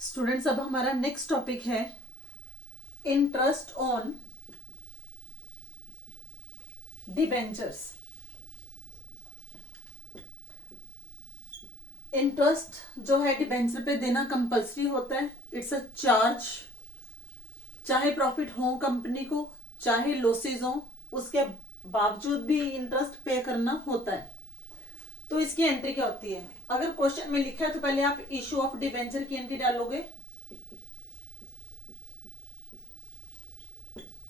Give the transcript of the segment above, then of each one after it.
Students, अब हमारा next topic है इंटरेस्ट ऑन डिबेंचर्स। इंटरेस्ट जो है डिबेंचर पे देना कंपल्सरी होता है। इट्स अ चार्ज, चाहे प्रॉफिट हो कंपनी को चाहे लॉसेज हो, उसके बावजूद भी इंटरेस्ट पे करना होता है। तो इसकी एंट्री क्या होती है? अगर क्वेश्चन में लिखा है तो पहले आप इशू ऑफ डिबेंचर की एंट्री डालोगे,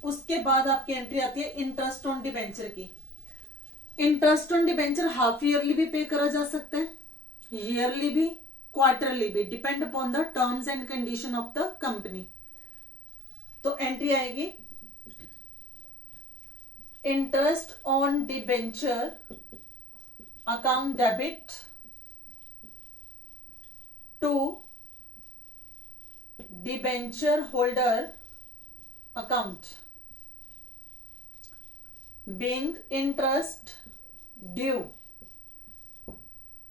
उसके बाद आपकी एंट्री आती है इंटरेस्ट ऑन डिबेंचर की। Interest on debenture half yearly भी पे करा जा सकता है, ईयरली भी, क्वार्टरली भी, depend upon the terms and condition of the company. तो एंट्री आएगी interest on debenture account debit to debenture holder account being interest due.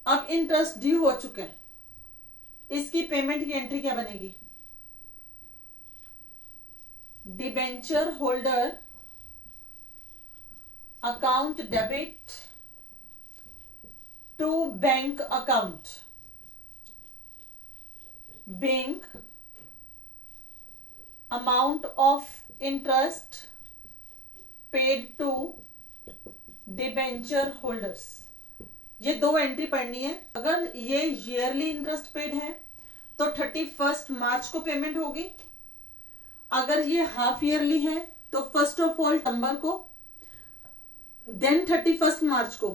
अब इंटरेस्ट ड्यू हो चुका है, इसकी पेमेंट की एंट्री क्या बनेगी? Debenture holder account debit to bank account being amount of interest paid to debenture holders. ये दो एंट्री पढ़नी है। अगर ये ईयरली इंटरेस्ट पेड है तो 31 मार्च को पेमेंट होगी। अगर ये हाफ ईयरली है तो फर्स्ट ऑफ ऑल सितंबर को, देन 31 मार्च को।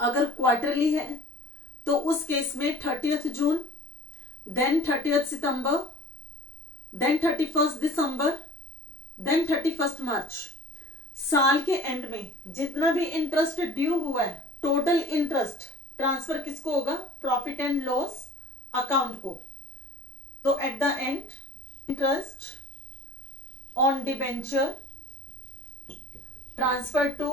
अगर क्वार्टरली है तो उस केस में 30 जून, देन 30 सितंबर, देन 31 दिसंबर, देन 31 मार्च। साल के एंड में जितना भी इंटरेस्ट ड्यू हुआ है, टोटल इंटरेस्ट ट्रांसफर किसको होगा? प्रॉफिट एंड लॉस अकाउंट को। तो at the end interest on debenture transfer to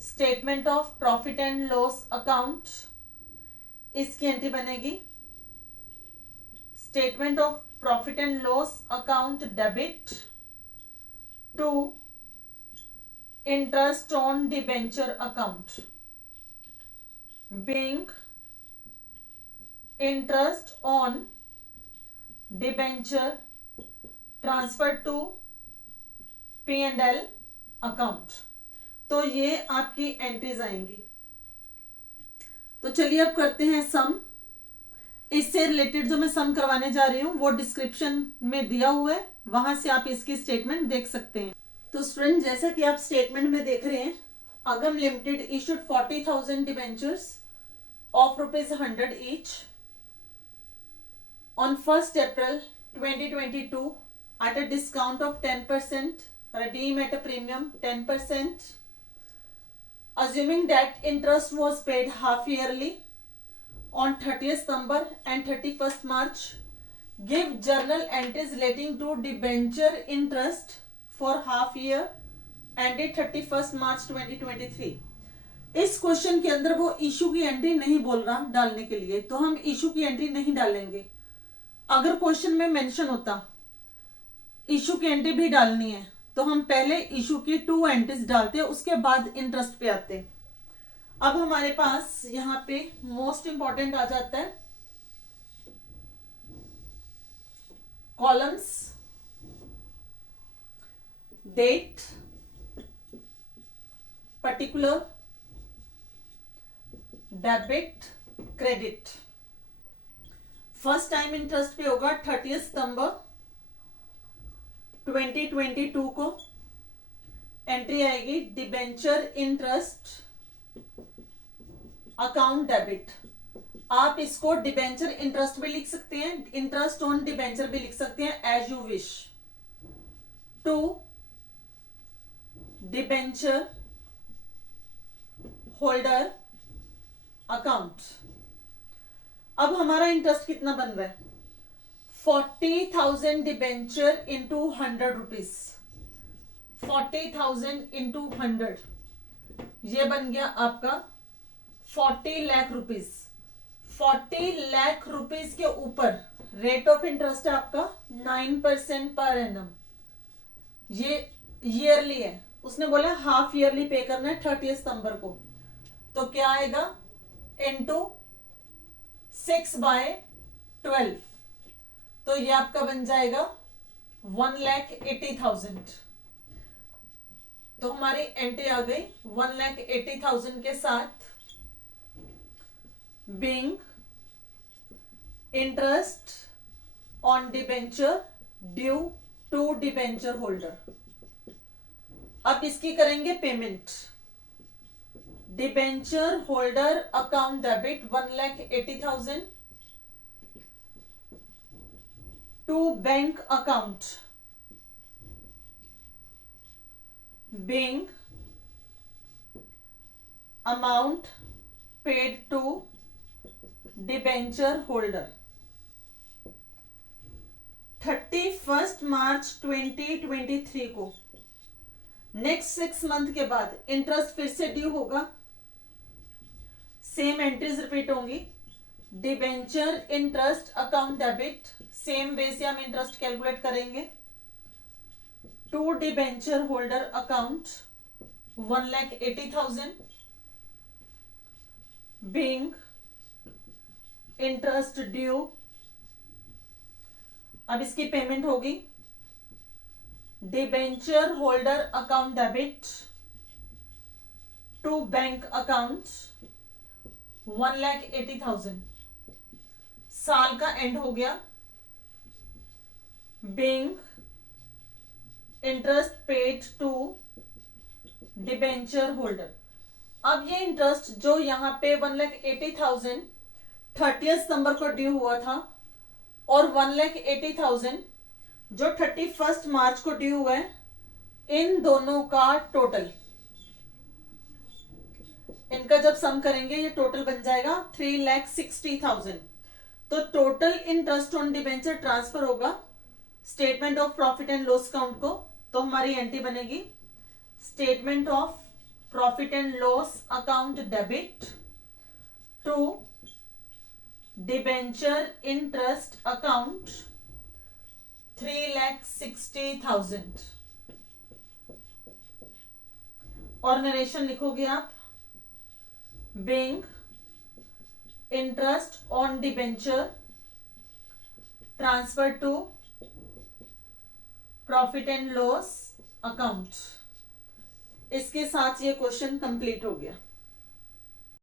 statement of profit and loss account, इसकी एंट्री बनेगी statement of profit and loss account debit to interest on debenture account being interest on debenture transfer to P&L account. तो ये आपकी entries आएंगी। तो चलिए अब करते हैं सम। इससे रिलेटेड जो मैं सम करवाने जा रही हूं वो डिस्क्रिप्शन में दिया हुआ है, वहां से आप इसकी स्टेटमेंट देख सकते हैं। तो स्टूडेंट, जैसा कि आप स्टेटमेंट में देख रहे हैं, अगम limited issued 40,000 debentures of ₹100 each on 1st April 2022 at a discount of 10%, redeem at a premium 10%, assuming that interest was paid half yearly on 30th September and 31st March. Give journal entries relating to debenture interest for half year ended 31st March 2023. इस question के अंदर वो issue की entry नहीं बोल रहा डालने के लिए, तो हम इशू की एंट्री नहीं डालेंगे। अगर क्वेश्चन में मेंशन होता इशू की एंट्री भी डालनी है तो हम पहले इशू की 2 एंट्रीज डालते, उसके बाद इंटरेस्ट पे आते। अब हमारे पास यहां पे मोस्ट इंपॉर्टेंट आ जाता है columns date, particular, debit, credit. First time interest pay होगा 30 सितंबर 2022 को। एंट्री आएगी डिबेंचर इंटरेस्ट अकाउंट डेबिट। आप इसको डिबेंचर इंटरेस्ट भी लिख सकते हैं, इंटरेस्ट ऑन डिबेंचर भी लिख सकते हैं, as you wish. To debenture holder account. अब हमारा इंटरेस्ट कितना बन रहा है? 40,000 डिबेंचर इंटू 100 रुपीज, 40,000 इंटू 100, ये बन गया आपका 40 लाख रुपीज। 40 लाख रुपीस के ऊपर रेट ऑफ इंटरेस्ट है आपका 9% पर एनम, ये ईयरली है। उसने बोला हाफ ईयरली पे करना है 30 सितंबर को, तो क्या आएगा इंटू 6/12, तो ये आपका बन जाएगा 1,80,000। तो हमारी एंट्री आ गई 1,80,000 के साथ being interest on debenture due to debenture holder. अब इसकी करेंगे payment. Debenture holder account debit 1,80,000 to bank account being amount paid to debenture holder 31 मार्च 2023 को। नेक्स्ट 6 मंथ के बाद इंटरेस्ट फिर से ड्यू होगा, सेम एंट्रीज रिपीट होंगी। Debenture interest account debit, same way से हम इंटरेस्ट कैलकुलेट करेंगे। To debenture holder account 1,80,000 being interest due. अब इसकी पेमेंट होगी debenture holder account debit to bank account 1,80,000। साल का एंड हो गया, being interest paid to debenture holder. अब ये इंटरेस्ट जो यहां पे 1,80,000 30 सितंबर को ड्यू हुआ था और 1,80,000 जो 31 मार्च को ड्यू हुआ है, इन दोनों का टोटल, इनका जब सम करेंगे ये टोटल बन जाएगा 3,60,000। तो total interest on debenture transfer होगा statement of profit and loss account को। तो हमारी एंट्री बनेगी statement of profit and loss account debit to debenture interest account 3,60,000। और नरेशन लिखोगे आप being interest on debenture transfer to profit and loss account. इसके साथ ये क्वेश्चन कंप्लीट हो गया।